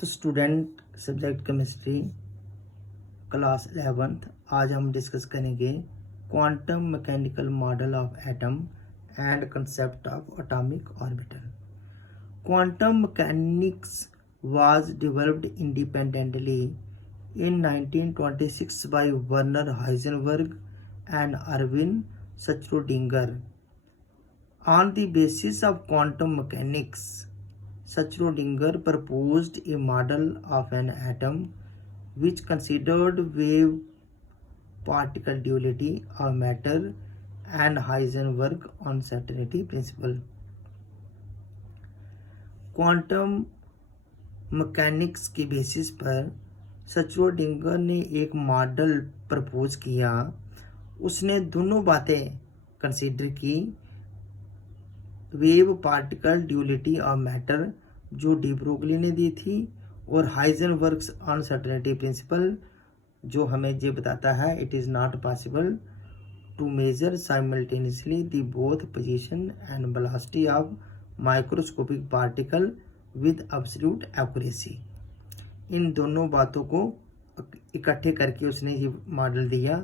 तो student, subject chemistry, class 11th। आज हम डिस्कस करेंगे quantum mechanical model of atom and concept of atomic orbital. Quantum mechanics was developed independently in 1926 by Werner Heisenberg and Erwin Schrödinger. On the basis of quantum mechanics, Schrödinger proposed a model of an atom which considered wave particle duality of matter and Heisenberg uncertainty principle. Quantum mechanics के basis पर Schrodinger ने एक model propose किया। उसने दोनों बातें consider की, wave particle duality of matter जो डी ब्रोगली ने दी थी, और हाइजेनबर्ग्स अनसर्टेनिटी प्रिंसिपल जो हमें ये बताता है it is not possible to measure simultaneously the both position and velocity of microscopic particle with absolute accuracy. इन दोनों बातों को इकट्ठे करके उसने ये मॉडल दिया।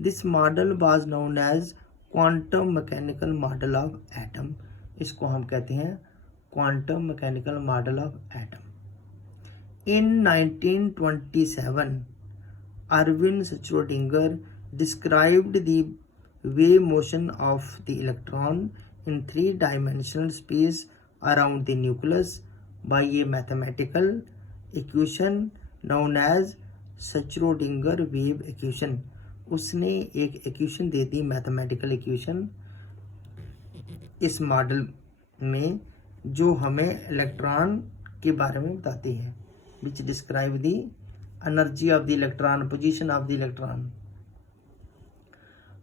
This model was known as quantum mechanical model of atom. इसको हम कहते हैं quantum mechanical model of atom. In 1927 Erwin Schrodinger described the wave motion of the electron in three-dimensional space around the nucleus by a mathematical equation known as Schrödinger wave equation। उसने एक equation दे दी, mathematical equation, इस model में जो हमें electron के बारे में बताती है, विच describe the energy of the electron, position of the electron.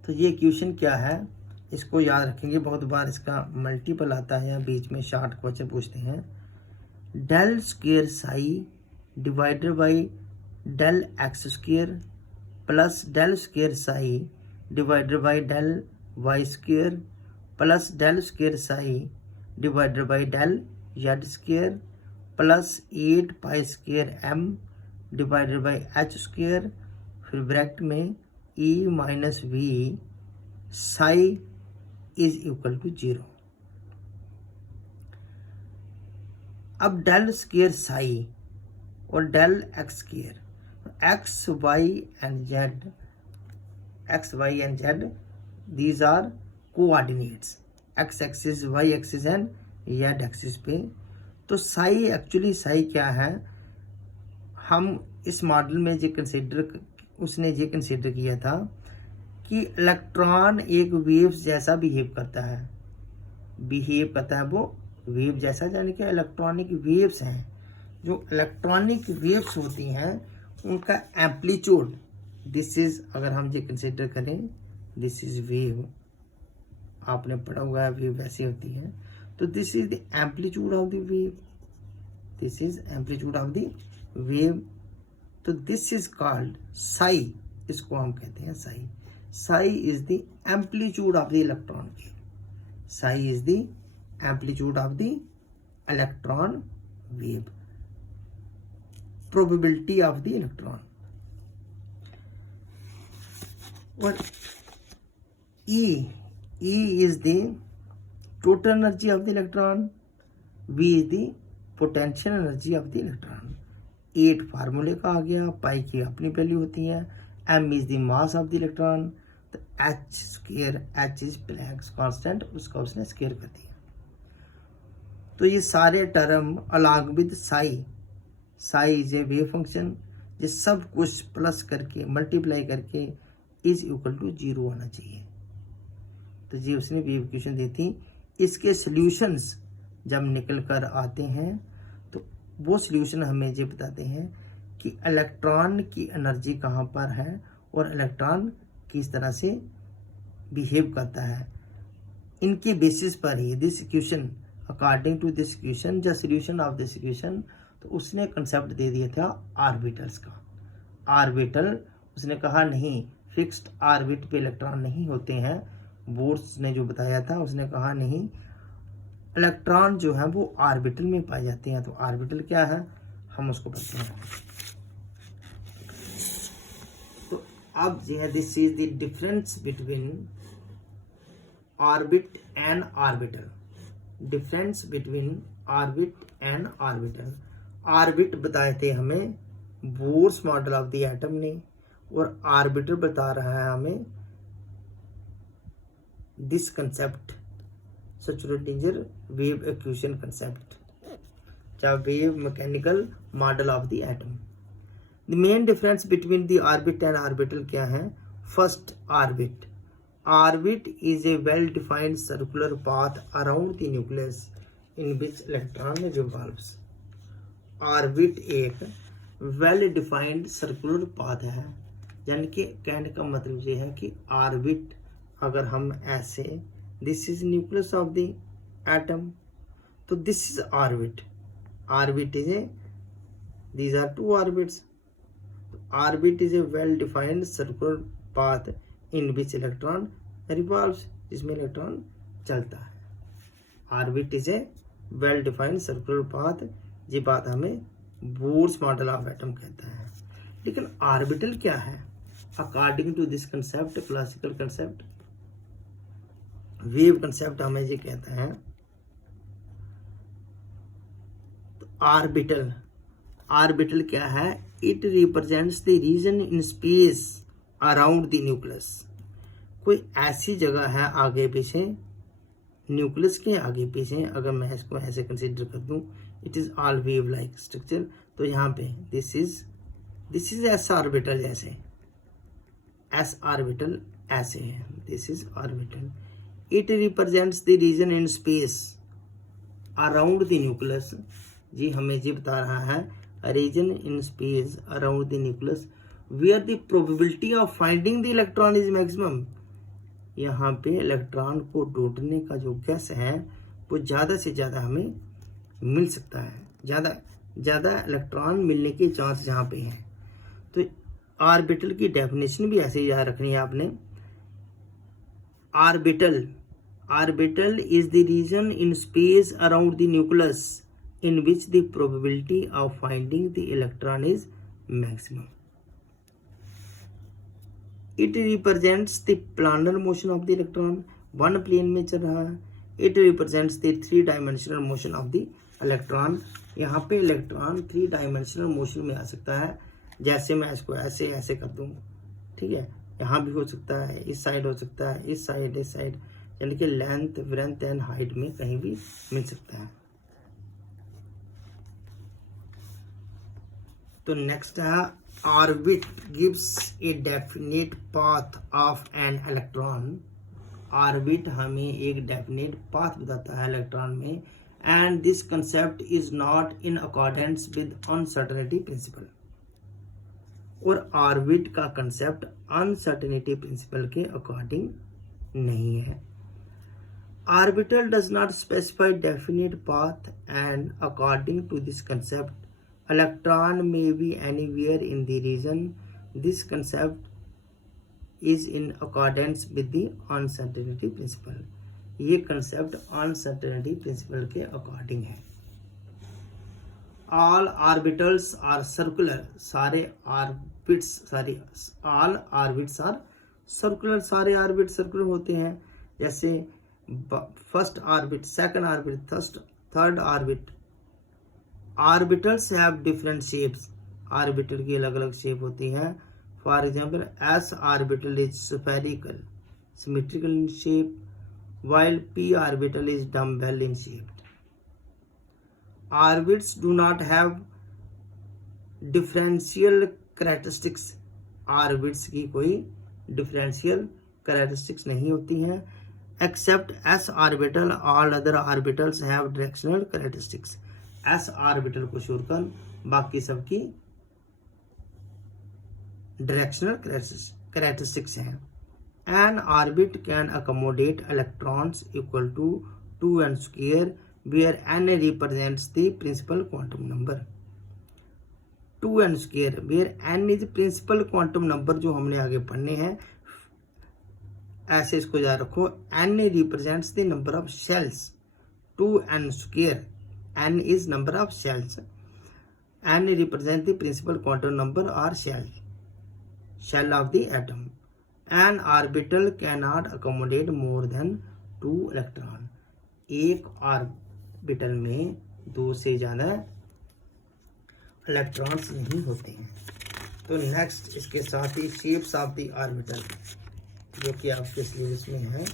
तो ये इक्वेशन क्या है, इसको याद रखेंगे, बहुत बार इसका मल्टीपल आता है या बीच में शॉर्ट क्वेश्चन पूछते हैं। Del square psi divided by del x square plus del square psi divided by del y square plus del square psi divided by del z square plus 8 pi square m divided by h square, फिर bracket में E minus V psi is equal to 0। अब del square psi और del x square, x y and z these are coordinates, x axis, y axis and z axis पे। तो Sai, actually Sai क्या है, हम इस मॉडल में उसने ये कंसिडर किया था कि इलेक्ट्रॉन एक वेव्स जैसा बिहेव करता है, वो वेव जैसा, यानी कि इलेक्ट्रॉनिक वेव्स हैं। जो इलेक्ट्रॉनिक वेव्स होती हैं उनका एम्पलीट्यूड, दिस इज, अगर हम ये कंसिडर करें, दिस इज वेव, आपने पढ़ा हुआ है वेव वैसी होती है, तो this is the amplitude of the wave, this is amplitude of the wave. तो दिस इज कॉल्ड साई, इसको हम कहते हैं Sai. Sai is the amplitude of the electron wave, Sai is the amplitude of the electron wave, probability of the electron. और E is the total energy of the electron, V is the potential energy of the electron। 8 फार्मूले का आ गया, पाई की अपनी value होती है, M is the mass of the electron, तो H square, H is Planck's constant, उसका उसने स्क्वायर कर दिया। तो ये सारे term along with Sai, Sai is a wave function, ये सब कुछ प्लस करके मल्टीप्लाई करके इज इक्वल टू 0 होना चाहिए। तो ये उसने वेव इक्वेशन दी थी। इसके सॉल्यूशंस जब निकल कर आते हैं तो वो सॉल्यूशन हमें ये बताते हैं कि इलेक्ट्रॉन की एनर्जी कहाँ पर है और इलेक्ट्रॉन किस तरह से बिहेव करता है। इनके बेसिस पर ही this equation, according to this equation, the solution of this equation, तो उसने कंसेप्ट दे दिया था ऑर्बिटल्स का। ऑर्बिटल, उसने कहा नहीं, फिक्स्ड ऑर्बिट पे इलेक्ट्रॉन नहीं होते हैं। बोर्स ने जो बताया था, उसने कहा नहीं, इलेक्ट्रॉन जो है वो ऑर्बिटल में पाए जाते हैं। तो ऑर्बिटल क्या है, हम उसको पढ़ते हैं। तो अब जो है this is the difference between orbit and orbital. Difference between orbit and orbital. Orbit बताए थे हमें Bohr's model of the atom ने, और ऑर्बिटल बता रहा है हमें this concept Schrödinger wave equation concept, या wave mechanical model of the atom। The main difference between the orbit and orbital क्या है? First, orbit. Orbit is a well-defined circular path around the nucleus in which electron revolves। Orbit एक well-defined circular path है, यानी कि कहने का मतलब ये है कि orbit अगर हम ऐसे this is nucleus of the atom, तो this is orbit। Orbit is a, these are two orbits। Orbit is a well defined circular path in which electron revolves, जिसमें इलेक्ट्रॉन चलता है। Orbit is a well defined circular path, ये बात हमें Bohr's model of atom कहता है। लेकिन orbital क्या है? According to this concept, classical concept, wave concept हमें ये कहता है, तो ऑर्बिटल क्या है? It represents the region in space around the nucleus. कोई ऐसी जगह है आगे पीछे, न्यूक्लियस के आगे पीछे, अगर मैं इसको ऐसे कंसीडर कर दूं, it is all wave like structure. तो यहाँ पे दिस इज एस ऑर्बिटल, जैसे एस ऑर्बिटल ऐसे है, this is orbital. It represents the region in space around the nucleus। जी हमें ये बता रहा है region in space around the nucleus where the probability of finding the electron is maximum। यहाँ पे इलेक्ट्रॉन को ढूंढने का जो गैस है वो ज़्यादा से ज़्यादा हमें मिल सकता है, ज़्यादा इलेक्ट्रॉन मिलने के चांस यहाँ पे हैं। तो ऑर्बिटल की डेफिनेशन भी ऐसे ही याद रखनी है आपने। Orbital is the region in space around the nucleus in which the probability of finding the electron is maximum। It represents the planar motion of the electron, one plane में चल रहा है। It represents the three-dimensional motion of the electron। यहाँ पे electron 3-dimensional motion में आ सकता है, जैसे मैं इसको ऐसे ऐसे कर दूँ, ठीक है। यहाँ भी हो सकता है, इस साइड हो सकता है, इस साइड, यानी कि लेंथ, ब्रेथ एंड हाइट में कहीं भी मिल सकता है। तो नेक्स्ट है orbit gives a definite path of an electron. Orbit हमें एक डेफिनेट पाथ बताता है इलेक्ट्रॉन में, and this concept is not in accordance with uncertainty principle. और ऑर्बिट का कंसेप्ट अनसर्टेनिटी प्रिंसिपल के अकॉर्डिंग नहीं है। Orbital does not specify definite path, and according to this concept electron may be anywhere in the region. This concept is in accordance with the uncertainty principle. ये concept uncertainty principle के according है। All orbitals are circular, all orbits are circular, सारे orbit circular होते हैं। जैसे first orbit, second orbit, third orbit. Orbitals have different shapes, orbital की अलग अलग शेप होती है। For example s orbital is spherical symmetrical in shape, while p orbital is dumbbell in shape। Orbits do not have differential characteristics। Orbits की कोई differential characteristics नहीं होती हैं। Except s orbital, all other orbitals have directional characteristics. S orbital को छोड़कर बाकी सबकी directional characteristics हैं। An orbit can accommodate electrons equal to 2n square, where n represents the principal quantum number। 2n square, where n is principal quantum number, जो हमने आगे पढ़ने हैं, ऐसे इसको याद रखो। n represents the number of shells, 2n square, n is number of shells, N represents the principal quantum number or shell of the atom. An orbital cannot accommodate more than 2 electron. एक orbital में 2 से ज़्यादा electrons नहीं होते हैं। तो next इसके साथ ही शेप्स ऑफ द ऑर्बिटल जो कि आपके सिलेबस में है,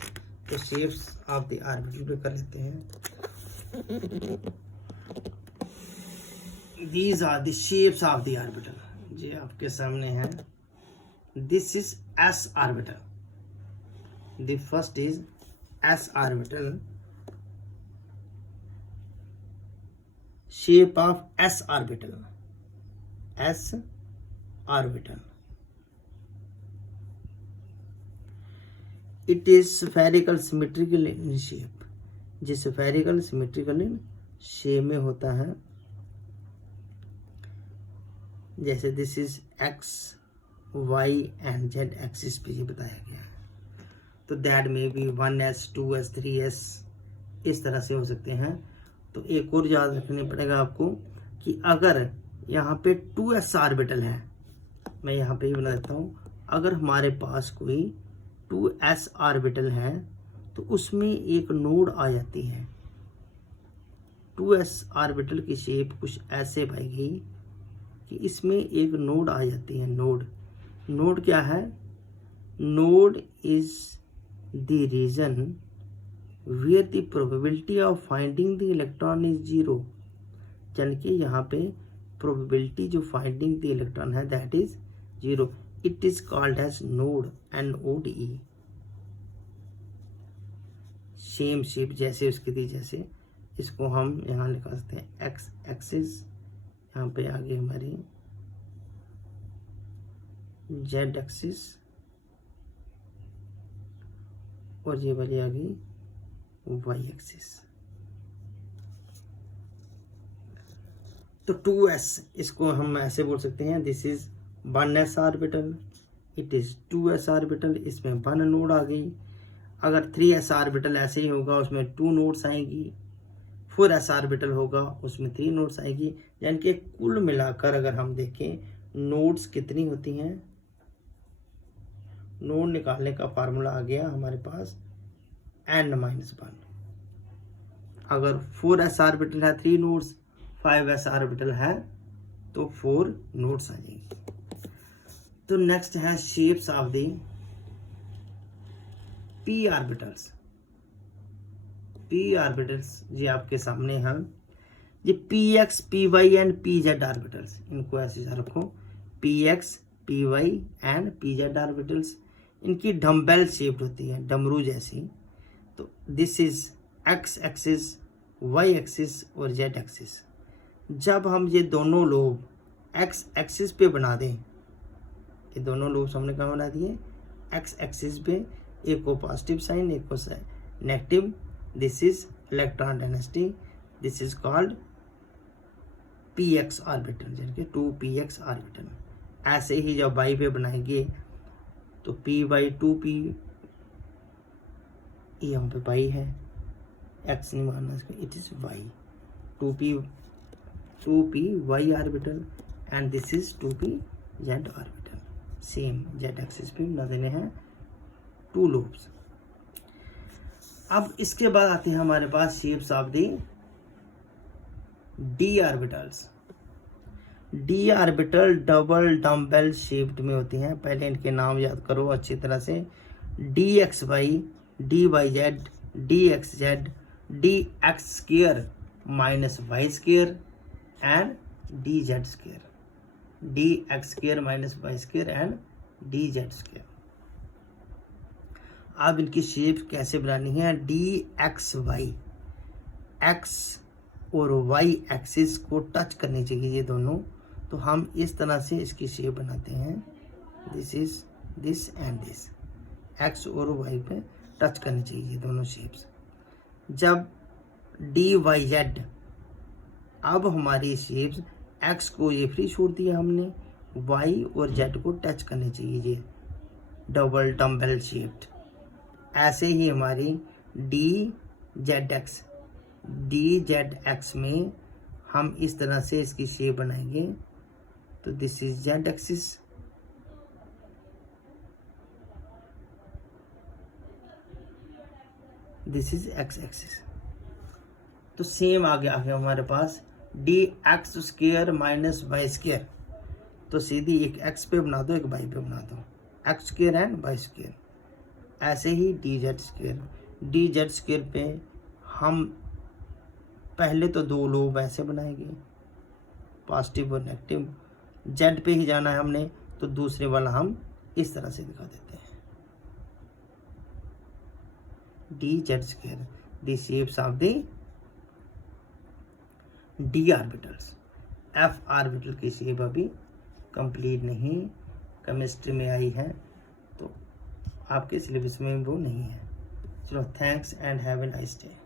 तो शेप्स ऑफ द ऑर्बिटल पे कर लेते हैं। These are the shapes of the orbital. ये आपके सामने है। This is s orbital. The first is s orbital. Shape of s orbital. S orbital. It is spherical symmetrical in shape. जो spherical symmetrical in shape में होता है। जैसे this is x y and z axis पे ये बताया गया है। तो दैट में भी 1s 2s 3s इस तरह से हो सकते हैं। तो एक और याद रखने पड़ेगा आपको कि अगर यहाँ पे 2s ऑर्बिटल है, मैं यहाँ पे ही बना देता हूँ, अगर हमारे पास कोई 2s ऑर्बिटल है तो उसमें एक नोड आ जाती है। 2s ऑर्बिटल की शेप कुछ ऐसे पाई गई कि इसमें एक नोड आ जाती है। नोड क्या है? Node is the region where the probability of finding the electron is 0। यानी कि यहाँ पे प्रोबेबिलिटी जो फाइंडिंग द इलेक्ट्रॉन है that is 0। It is called as node, NODE। Same shape जैसे उसकी थी, जैसे इसको हम यहाँ लिखा सकते हैं एक्स एक्सिस, यहाँ पे आगे हमारी जेड एक्सिस और ये वाली आ गई वाई एक्सिस। तो 2s इसको हम ऐसे बोल सकते हैं, this is 1s orbital, it is 2s orbital, इसमें 1 नोड आ गई। अगर 3s ऑर्बिटल ऐसे ही होगा उसमें 2 नोड्स आएगी। 4s ऑर्बिटल होगा उसमें 3 नोड्स आएगी। यानी कि कुल मिलाकर अगर हम देखें नोड्स कितनी होती हैं, नोड निकालने का फार्मूला आ गया हमारे पास n-1। अगर 4s ऑर्बिटल है 3 नोड्स, 5s ऑर्बिटल है तो 4 नोड्स आ जाएंगे। तो नेक्स्ट है shapes of the p orbitals. p orbitals ये आपके सामने हैं। ये px, py and pz orbitals, इनको ऐसे रखो, px, py and pz orbitals. इनकी डम्बेल शेप्ड होती है, डमरू जैसी। तो this is x axis, y axis और z एक्सिस। जब हम ये दोनों लोब x एक्सिस पे बना दें, ये दोनों लोब्स हमने कहाँ बना दिए? x एक्सिस पे, एक को पॉजिटिव साइन एक को negative. This is electron density, this is called px orbital, यानी कि 2px ऑर्बिटल। ऐसे ही जब y पे बनाएंगे तो p/2p, ये हम पे y है, x नहीं मानना इसको, it is y। 2p y orbital and this is 2p z orbital. Same z axis पे बना देने हैं 2 लूप्स। अब इसके बाद आते हैं हमारे पास shapes of the d orbitals. d orbital double dumbbell shaped में होती हैं। पहले इनके नाम याद करो अच्छी तरह से, dxy, dyz, dxz, dx square minus y square and dz square, dx square minus y square and dz square. अब इनकी शेप कैसे बनानी है? dxy, x और y एक्सिस को टच करनी चाहिए ये दोनों। तो हम इस तरह से इसकी शेप बनाते हैं, this is this and this, x और y पे टच करनी चाहिए ये दोनों शेप्स। जब dyz, अब हमारी शेप्स x को ये फ्री छोड़ दिया हमने, y और z को टच करनी चाहिए ये डबल डम्बेल शेप्ड। ऐसे ही हमारी dz एक्स में हम इस तरह से इसकी शेप बनाएंगे। तो this is Z axis, this is X axis. तो सेम आ गया हमारे पास D X square minus Y square. तो सीधी एक एक्स पे बना दो, एक वाई पे बना दो, x square and y square. ऐसे ही डी जेड स्क्र पे हम पहले तो दो लोब ऐसे बनाएंगे, पॉजिटिव और नेगेटिव। जेड पे ही जाना है हमने, तो दूसरे वाला हम इस तरह से दिखा देते हैं, D Z square, the shapes of the D orbitals. F orbital की शेप अभी कंप्लीट नहीं केमिस्ट्री में आई है, तो आपके सिलेबस में वो नहीं है। चलो, thanks and have a nice day.